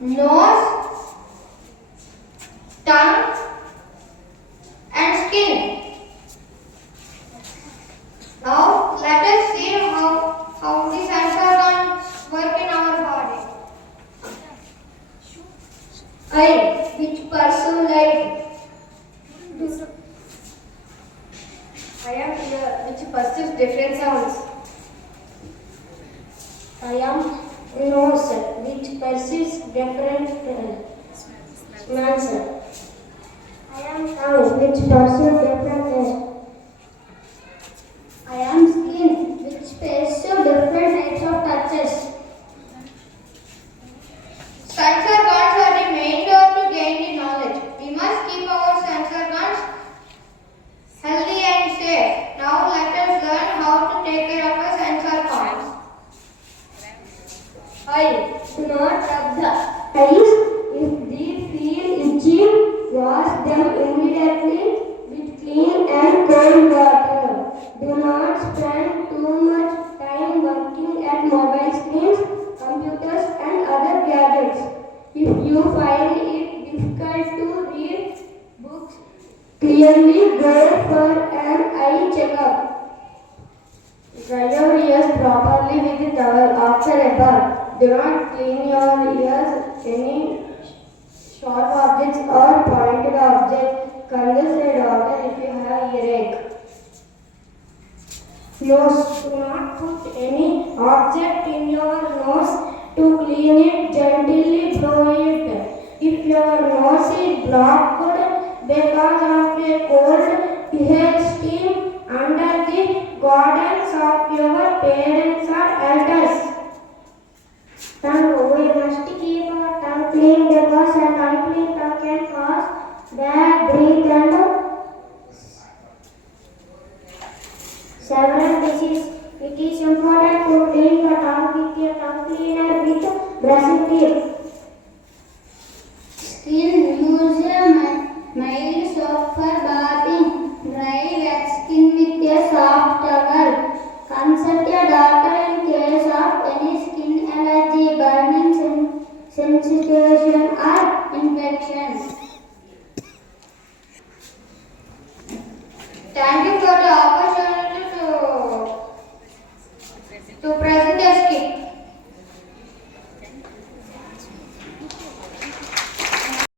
nose, tongue, and skin. Now let us see how the sensor organs work in our body. Eye, which perceive light. I am ear, which perceives different sounds. I am nose, which perceives different smells. I am tongue, which perceives different taste. I am skin, which perceives different types of touches. Sensor organs are the main door to gain the knowledge. We must keep our sensor organs healthy and safe. Now let us learn how to take care of our sensor organs. Eye. Do not rub the eyes. If they feel itchy, wash them immediately with clean and cold water. Do not spend too much time working at mobile screens, computers and other gadgets. If you find it difficult to read books clearly, go for an eye checkup. Dry your ears properly with a towel after a bath. Do not clean your ears any sharp objects or pointed objects. Consult a doctor if you have earache. Nose. Do not put any object in your nose. To clean it, gently blow it. If your nose is blocked because of a cold, inhale steam under the guidance of your parents or